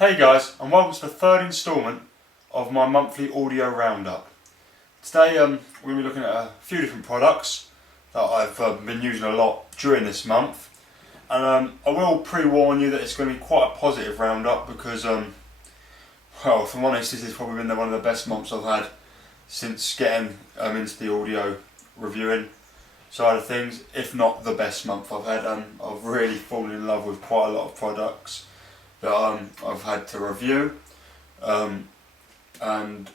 Hey guys, and welcome to the third instalment of my monthly audio roundup. Today we're going to be looking at a few different products that I've been using a lot during this month, and I will pre-warn you that it's going to be quite a positive roundup because, well, if I'm honest, this has probably been one of the best months I've had since getting into the audio reviewing side of things, if not the best month I've had. I've really fallen in love with quite a lot of products that I've had to review, and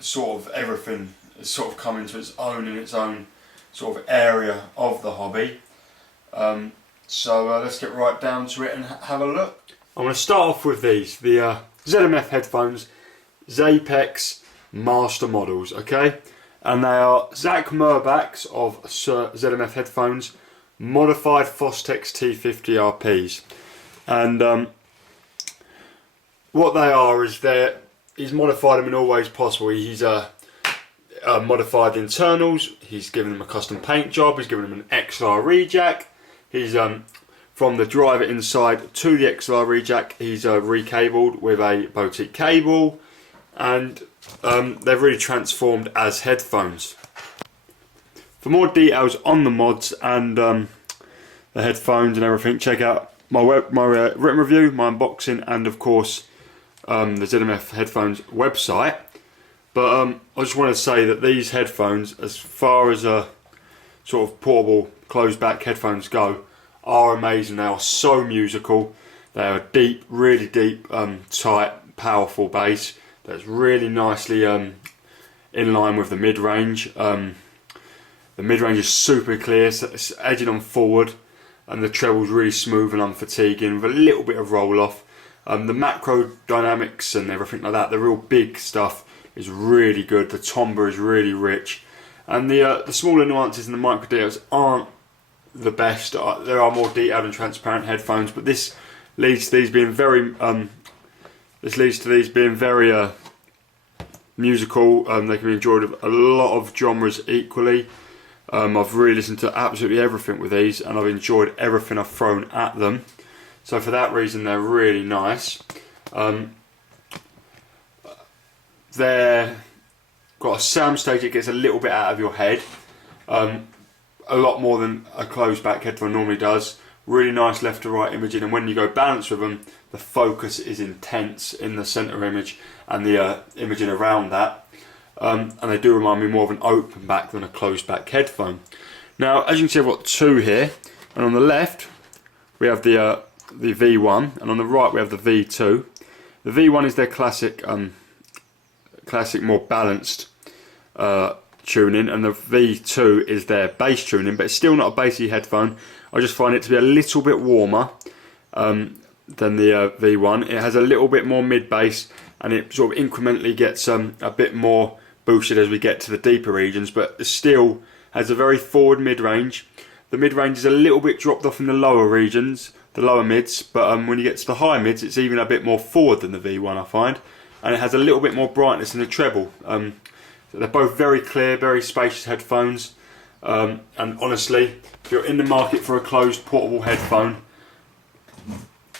sort of everything has sort of come into its own in its own sort of area of the hobby. So let's get right down to it and have a look. I'm going to start off with these, the ZMF headphones, ZPEX Master models, okay? And they are Zach Murbach's of ZMF headphones, modified Fostex T50 RPs. And what they are is he's modified them in all ways possible. He's modified the internals, he's given them a custom paint job, he's given them an XLR rejack, he's from the driver inside to the XLR rejack, he's recabled with a boutique cable, and they've really transformed as headphones. For more details on the mods and the headphones and everything, check out my written review, my unboxing, and of course the ZMF headphones website. But I just want to say that these headphones, as far as sort of portable closed back headphones go, are amazing. They are so musical. They are deep, really deep, tight, powerful bass that's really nicely in line with the mid-range. The mid-range is super clear, so it's edging on forward, and the treble's really smooth and unfatiguing with a little bit of roll off. The macro dynamics and everything like that, the real big stuff, is really good. The timbre is really rich, and the smaller nuances and the micro details aren't the best. There are more detailed and transparent headphones, but this leads to these being very musical. They can be enjoyed with a lot of genres equally. I've really listened to absolutely everything with these, and I've enjoyed everything I've thrown at them. So for that reason, they're really nice. They've got a soundstage that gets a little bit out of your head, a lot more than a closed back headphone normally does. Really nice left to right imaging, and when you go balance with them, the focus is intense in the centre image and the imaging around that. And they do remind me more of an open back than a closed back headphone. Now, as you can see, I've got two here, and on the left we have the V1, and on the right we have the V2. The V1 is their classic more balanced tuning, and the V2 is their bass tuning, but it's still not a bassy headphone. I just find it to be a little bit warmer than the V1. It has a little bit more mid bass, and it sort of incrementally gets a bit more boosted as we get to the deeper regions, but it still has a very forward mid-range. The mid-range is a little bit dropped off in the lower regions, the lower mids, but when you get to the high mids, it's even a bit more forward than the V1, I find, and it has a little bit more brightness in the treble. So they're both very clear, very spacious headphones, and honestly, if you're in the market for a closed portable headphone,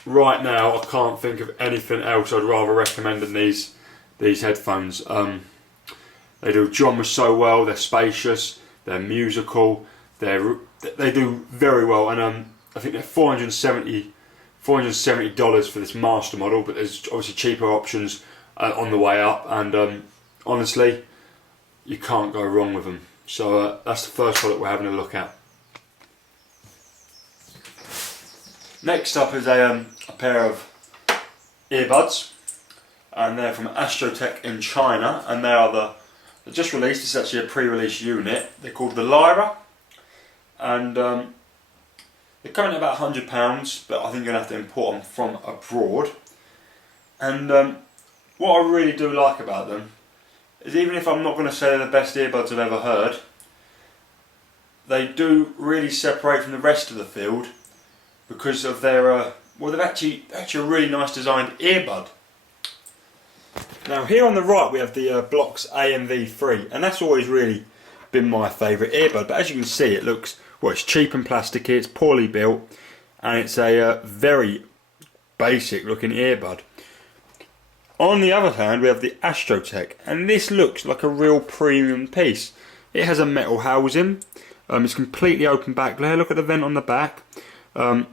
right now I can't think of anything else I'd rather recommend than these headphones. They do genre so well, they're spacious, they're musical, they do very well, and I think they're $470 for this master model, but there's obviously cheaper options on the way up, and honestly, you can't go wrong with them. So that's the first product we're having a look at. Next up is a pair of earbuds, and they're from Astrotec in China, and they are they're just released. It's actually a pre-release unit. They're called the Lyra, and they're coming at about £100, but I think you're going to have to import them from abroad. And what I really do like about them is, even if I'm not going to say they're the best earbuds I've ever heard, they do really separate from the rest of the field because of their well, they're actually a really nice designed earbud. Now here on the right we have the Blox AMV3, and that's always really been my favourite earbud, but as you can see, it looks, well, it's cheap and plasticky, it's poorly built, and it's a very basic looking earbud. On the other hand, we have the Astrotec, and this looks like a real premium piece. It has a metal housing. It's completely open back layer. Look at the vent on the back. I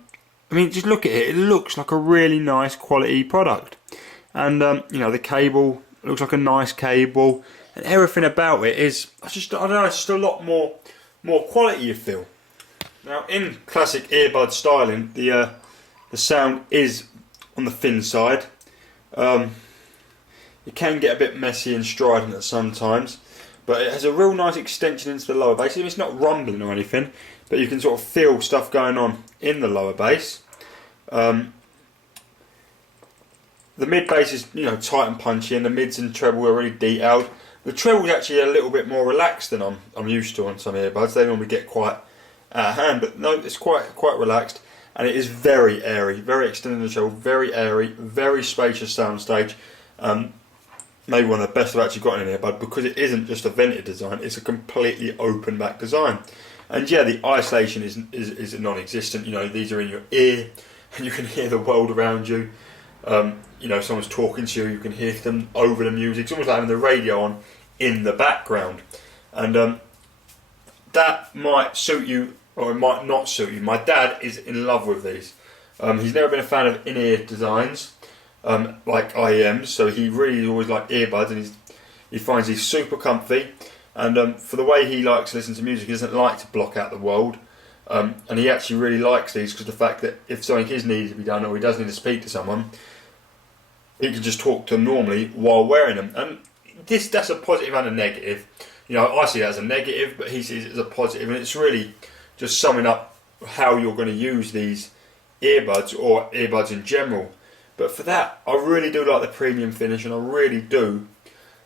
mean, just look at it. It looks like a really nice quality product. And you know, the cable looks like a nice cable, and everything about it is just, I don't know, it's just a lot more quality, you feel. Now, in classic earbud styling, the sound is on the thin side. It can get a bit messy and strident at sometimes, but it has a real nice extension into the lower bass. It's not rumbling or anything, but you can sort of feel stuff going on in the lower bass. The mid bass is, you know, tight and punchy, and the mids and treble are really detailed. The treble is actually a little bit more relaxed than I'm used to on some earbuds. They normally get quite out of hand, but no, it's quite relaxed, and it is very airy, very extended in the treble, very airy, very spacious soundstage. Maybe one of the best I've actually got in an earbud, because it isn't just a vented design, it's a completely open back design. And yeah, the isolation is non-existent. You know, these are in your ear and you can hear the world around you. You know, someone's talking to you, you can hear them over the music. It's almost like having the radio on in the background. And that might suit you, or it might not suit you. My dad is in love with these. He's never been a fan of in-ear designs, like IEMs, so he really always liked earbuds, and he finds these super comfy. And for the way he likes to listen to music, he doesn't like to block out the world. And he actually really likes these because the fact that if something is needed to be done, or he does need to speak to someone, he can just talk to them normally while wearing them. And that's a positive and a negative. You know, I see that as a negative, but he sees it as a positive, and it's really just summing up how you're going to use these earbuds, or earbuds in general. But for that, I really do like the premium finish, and I really do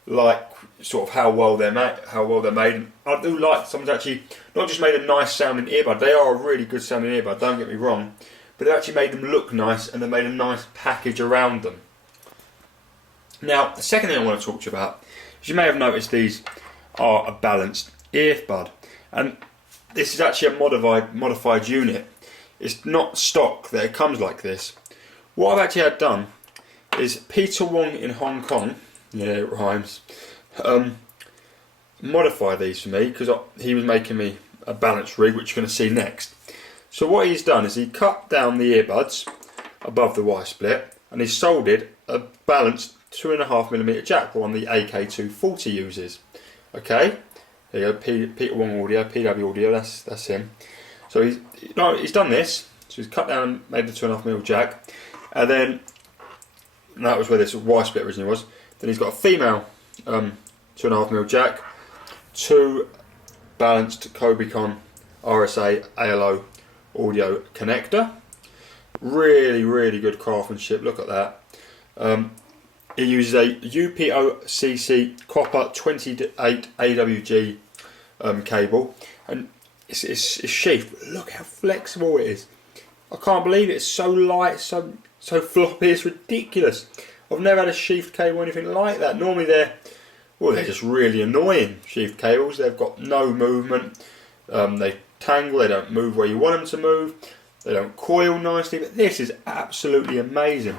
like sort of how well they're made. And I do like someone's actually not just made a nice sounding earbud. They are a really good sounding earbud, don't get me wrong, but they've actually made them look nice, and they've made a nice package around them. Now, the second thing I want to talk to you about is, you may have noticed these are a balanced earbud, and this is actually a modified unit. It's not stock that it comes like this. What I've actually had done is Peter Wong in Hong Kong, yeah, it rhymes, modify these for me, because he was making me a balanced rig, which you're going to see next. So what he's done is he cut down the earbuds above the Y split, and he's soldered a balanced 2.5mm jack, one the AK240 uses. Okay, there you go, Peter Wong Audio, PW Audio, that's him. So he's done this, so he's cut down and made the 2.5mm jack, and then that was where this Y split originally was. Then he's got a female 2.5mm jack, two balanced Kobicon RSA ALO audio connector. Really, really good craftsmanship, look at that. It uses a UPOCC copper 28 AWG cable, and it's sheathed. Look how flexible it is. I can't believe it. It's so light, so floppy, it's ridiculous. I've never had a sheathed cable or anything like that. Normally they're just really annoying, sheathed cables. They've got no movement, they tangle, they don't move where you want them to move, they don't coil nicely, but this is absolutely amazing.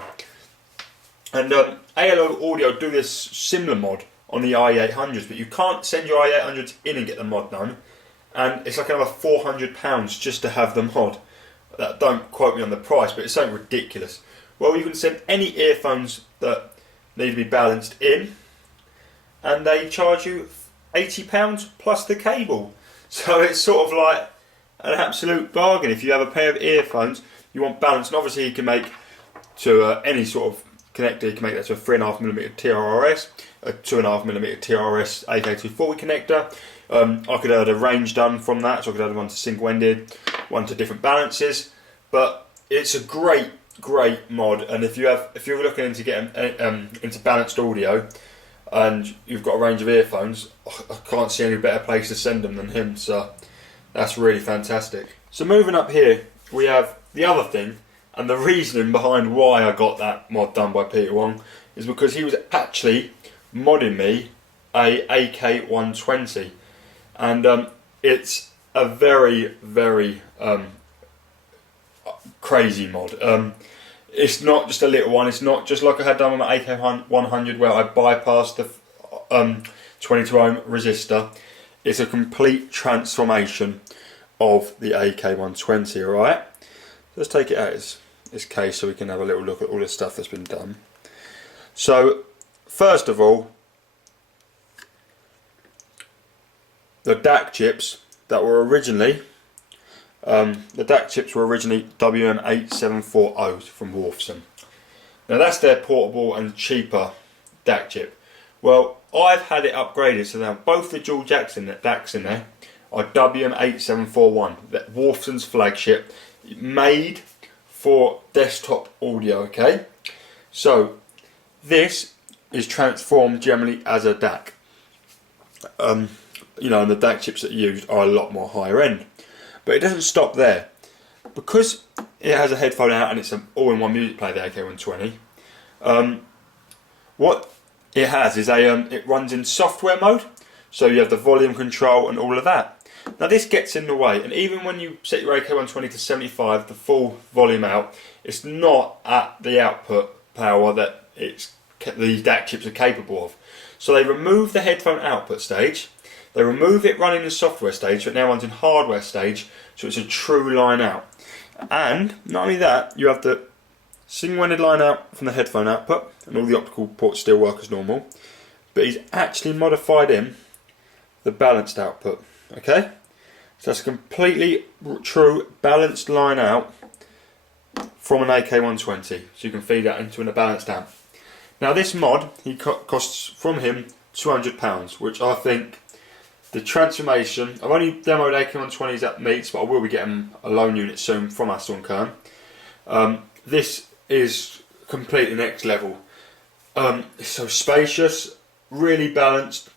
And ALO Audio do this similar mod on the i800s, but you can't send your i800s in and get the mod done, and it's like another £400 just to have the mod. Don't quote me on the price, but it's something ridiculous. Well, you can send any earphones that need to be balanced in, and they charge you £80 plus the cable. So it's sort of like an absolute bargain. If you have a pair of earphones you want balanced, and obviously you can make to any sort of connector. You can make that to a 3.5mm TRRS, a 2.5mm TRS AK240 connector. I could have had a range done from that, so I could have one to single-ended, one to different balances. But it's a great mod, and if you're looking into getting into balanced audio, and you've got a range of earphones, I can't see any better place to send them than him. So that's really fantastic. So moving up here, we have the other thing. And the reasoning behind why I got that mod done by Peter Wong is because he was actually modding me a AK120, and it's a very, very crazy mod. it's not just a little one. It's not just like I had done with my AK100 where I bypassed the 22 ohm resistor. It's a complete transformation of the AK120, alright? Let's take it out of its case so we can have a little look at all the stuff that's been done. So, first of all, the DAC chips that were originally, WM8740 from Wolfson. Now that's their portable and cheaper DAC chip. Well, I've had it upgraded, so now both the dual DACs in there are WM8741, that Wolfson's flagship, made for desktop audio, okay? So, this is transformed generally as a DAC. You know, and the DAC chips that are used are a lot more higher end. But it doesn't stop there. Because it has a headphone out and it's an all-in-one music player, the AK120, what it has is it runs in software mode, so you have the volume control and all of that. Now this gets in the way, and even when you set your AK120 to 75, the full volume out, it's not at the output power that the DAC chips are capable of. So they remove the headphone output stage, they remove it running the software stage, so it now runs in hardware stage, so it's a true line out. And not only that, you have the single-ended line out from the headphone output, and all the optical ports still work as normal, but he's actually modified in the balanced output. Okay, so that's a completely true balanced line out from an AK120, so you can feed that into a balanced amp. Now this mod, he costs from him £200, which I think the transformation, I've only demoed AK120s at meets, but I will be getting a loan unit soon from Astell and Kern. This is completely next level. It's so spacious, really balanced,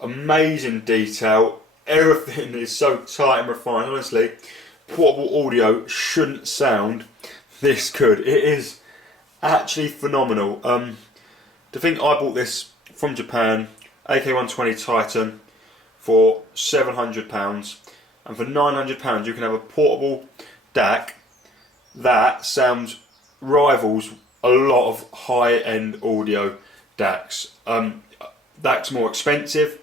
amazing detail. Everything is so tight and refined. Honestly, portable audio shouldn't sound this good. It is actually phenomenal. To think I bought this from Japan, AK120 Titan, for £700, and for £900 you can have a portable DAC that rivals a lot of high-end audio DACs. DAC's more expensive,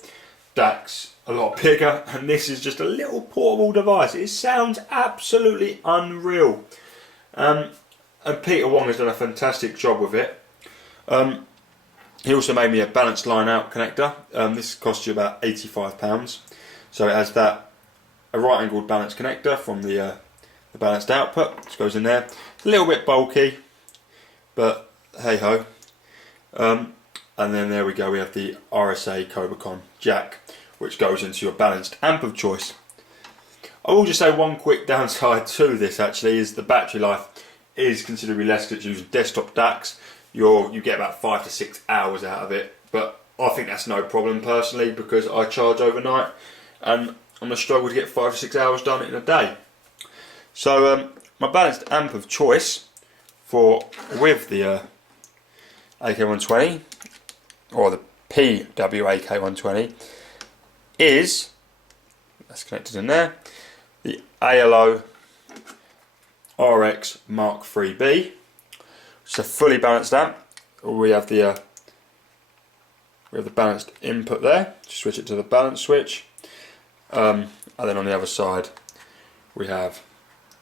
DAC's a lot bigger, and this is just a little portable device. It sounds absolutely unreal. And Peter Wong has done a fantastic job with it. He also made me a balanced line out connector. This costs you about £85. So it has a right angled balanced connector from the balanced output, which goes in there. It's a little bit bulky, but hey ho. And then there we go, we have the RSA Cobacon jack, which goes into your balanced amp of choice. I will just say one quick downside to this actually is the battery life is considerably less because it's using desktop DACs. You get about 5 to 6 hours out of it, but I think that's no problem personally because I charge overnight and I'm going to struggle to get 5 to 6 hours done in a day. So my balanced amp of choice with the AK120 or the PWAK120 is, that's connected in there, the ALO RX Mark IIIB. It's a fully balanced amp. We have the balanced input there. Just switch it to the balance switch, and then on the other side we have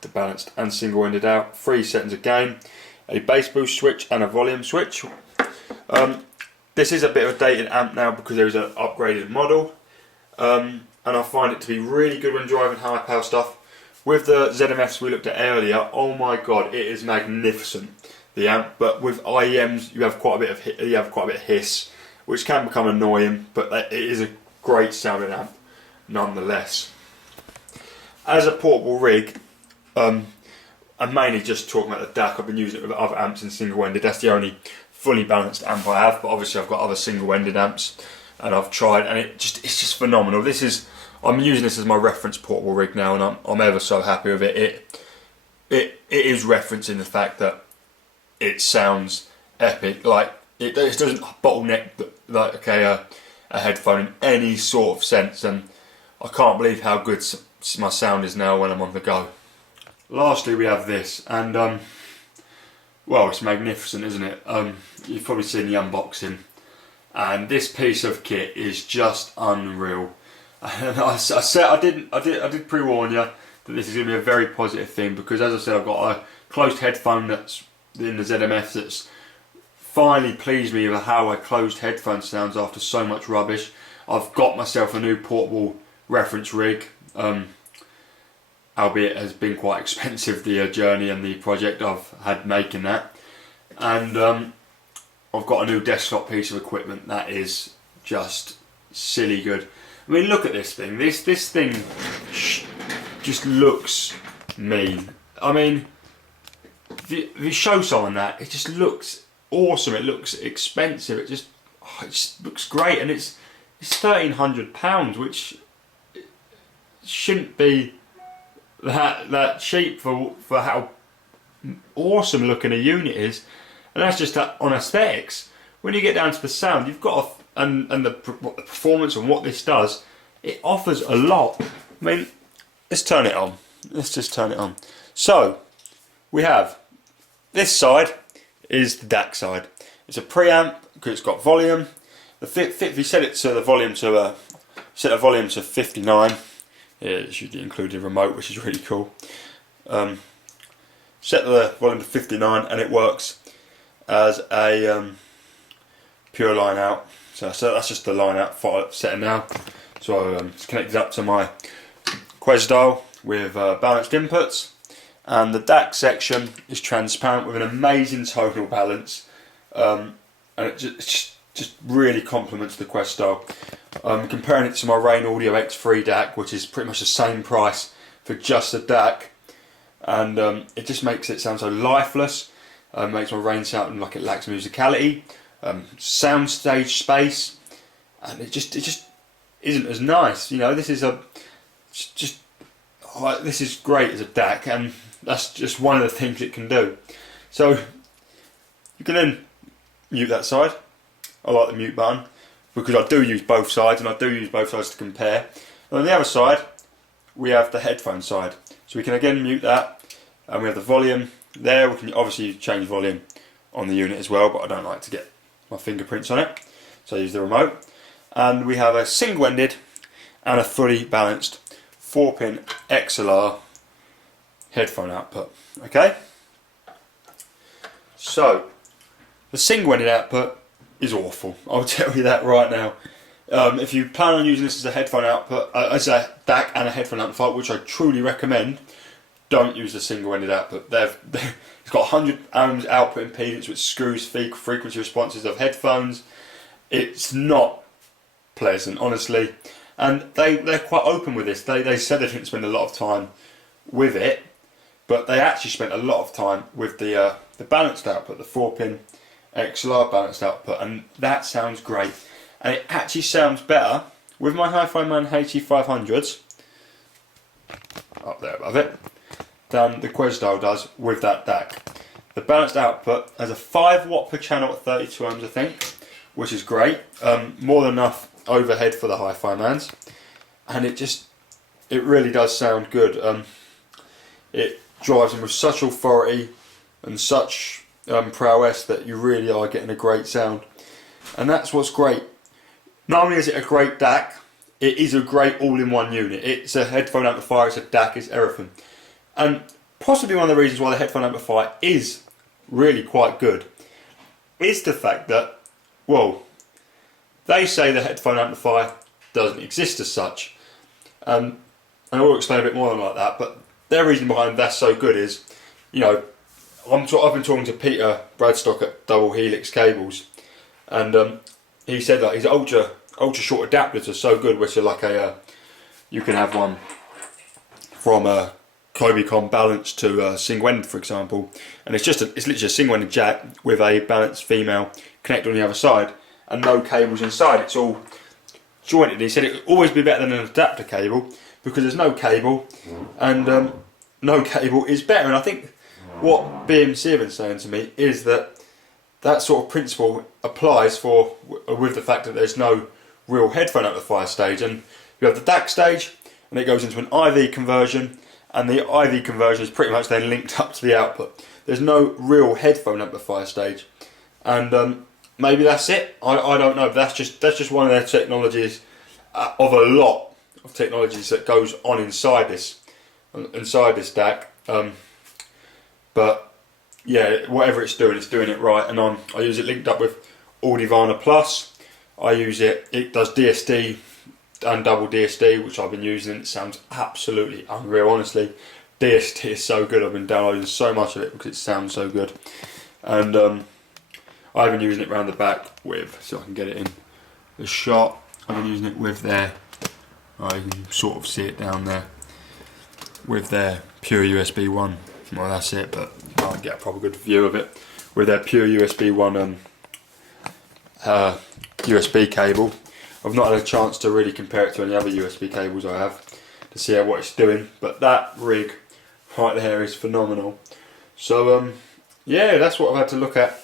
the balanced and single-ended out. 3 settings of gain, a bass boost switch and a volume switch. This is a bit of a dated amp now because there is an upgraded model, and I find it to be really good when driving high power stuff. With the ZMFs we looked at earlier, oh my god, it is magnificent, the amp. But with IEMs, you have quite a bit of hiss, which can become annoying. But it is a great sounding amp, nonetheless. As a portable rig, I'm mainly just talking about the DAC. I've been using it with other amps in single-ended. That's the only fully balanced amp I have. But obviously, I've got other single-ended amps, and I've tried, and it's just phenomenal. I'm using this as my reference portable rig now, and I'm ever so happy with it. It is referencing the fact that it sounds epic. Like it doesn't bottleneck like a headphone in any sort of sense, and I can't believe how good my sound is now when I'm on the go. Lastly, we have this, and well, it's magnificent, isn't it? You've probably seen the unboxing, and this piece of kit is just unreal. And I did pre-warn you that this is going to be a very positive thing, because as I said, I've got a closed headphone that's in the ZMF that's finally pleased me with how a closed headphone sounds after so much rubbish. I've got myself a new portable reference rig, albeit it has been quite expensive, the journey and the project I've had making that. And I've got a new desktop piece of equipment that is just silly good. I mean, look at this thing. This thing just looks mean. I mean, if you show someone that, it just looks awesome. It looks expensive. It just looks great, and it's £1,300, which shouldn't be that cheap for how awesome looking a unit is. And that's just on aesthetics. When you get down to the sound, you've got and the performance and what this does, it offers a lot. I mean, let's turn it on. Let's just turn it on. So we have this side is the DAC side. It's a preamp because it's got volume. If you set it to the volume to set the volume to 59, it should include a remote, which is really cool. Set the volume to 59, and it works as a pure line out. So that's just the line out setting now. So it's connected up to my Quest with balanced inputs, and the DAC section is transparent with an amazing tonal balance, and it just really complements the Quest. Comparing it to my Rain Audio X3 DAC, which is pretty much the same price for just the DAC, and it just makes it sound so lifeless. Makes my Rain sound like it lacks musicality, soundstage space, and it just isn't as nice. You know, this is this is great as a DAC, and that's just one of the things it can do. So you can then mute that side. I like the mute button because I do use both sides, and I do use both sides to compare. And on the other side, we have the headphone side. So we can again mute that, and we have the volume there. We can obviously change volume on the unit as well, but I don't like to get my fingerprints on it, so I use the remote. And we have a single-ended and a fully balanced 4-pin XLR headphone output. Okay, so the single-ended output is awful. I'll tell you that right now. If you plan on using this as a headphone output, as a DAC and a headphone amplifier, which I truly recommend, don't use the single-ended output. It's got 100 ohms output impedance, which screws frequency responses of headphones. It's not pleasant, honestly. And they're quite open with this. They said they didn't spend a lot of time with it, but they actually spent a lot of time with the balanced output, the 4-pin XLR balanced output, and that sounds great. And it actually sounds better with my Hi-Fi Man HE500s up there above it than the Quest does with that DAC. The balanced output has a 5 watt per channel at 32 ohms, I think, which is great. More than enough overhead for the Hi-Fi Mans, and it really does sound good. It drives them with such authority and such prowess that you really are getting a great sound, and that's what's great. Not only is it a great DAC, it is a great all-in-one unit. It's a headphone amplifier, it's a DAC, it's everything. And possibly one of the reasons why the headphone amplifier is really quite good is the fact that, well, they say the headphone amplifier doesn't exist as such. And I will explain a bit more like that, but their reason behind that's so good is, you know, I've been talking to Peter Bradstock at Double Helix Cables, and he said that his ultra short adapters are so good, which are like you can have one from a Kobicon balance to a single-ended, for example, and it's literally a single-ended jack with a balanced female connector on the other side and no cables inside. It's all jointed. He said it would always be better than an adapter cable because there's no cable, and no cable is better. And I think what BMC have been saying to me is that sort of principle applies with the fact that there's no real headphone amplifier stage, and you have the DAC stage, and it goes into an IV conversion, and the IV conversion is pretty much then linked up to the output. There's no real headphone amplifier stage, and maybe that's it. I don't know. But that's just one of their technologies of a lot of technologies that goes on inside this DAC. But yeah, whatever it's doing it right. And I use it linked up with Audivana Plus. I use it. It does DSD and double DSD, which I've been using. It sounds absolutely unreal, honestly. DSD is so good. I've been downloading so much of it because it sounds so good. And I've been using it around the back with, so I can get it in the shot. I've been using it with their, you can sort of see it down there, with their pure USB 1. Well, that's it, but you can't get a proper good view of it. With their pure USB 1 USB cable. I've not had a chance to really compare it to any other USB cables I have to see what it's doing, but that rig right there is phenomenal. So yeah, that's what I've had to look at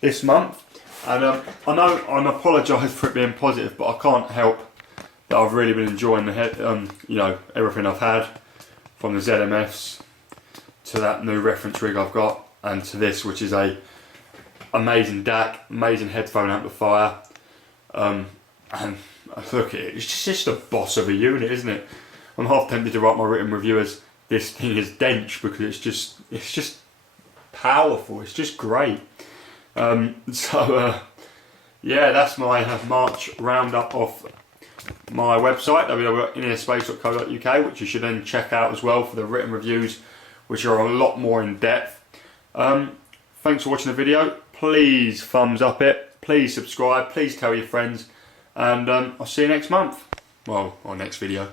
this month, and I know, and I apologise for it being positive, but I can't help that I've really been enjoying the you know, everything I've had, from the ZMFs to that new reference rig I've got, and to this, which is a amazing DAC, amazing headphone amplifier. And look at it, it's just a boss of a unit, isn't it? I'm half tempted to write my written review as this thing is dense, because it's just powerful, it's just great. So yeah, that's my March roundup of my website, www.inearspace.co.uk, which you should then check out as well for the written reviews, which are a lot more in depth. Thanks for watching the video. Please thumbs up it, please subscribe, please tell your friends, and I'll see you next month. Well, or next video.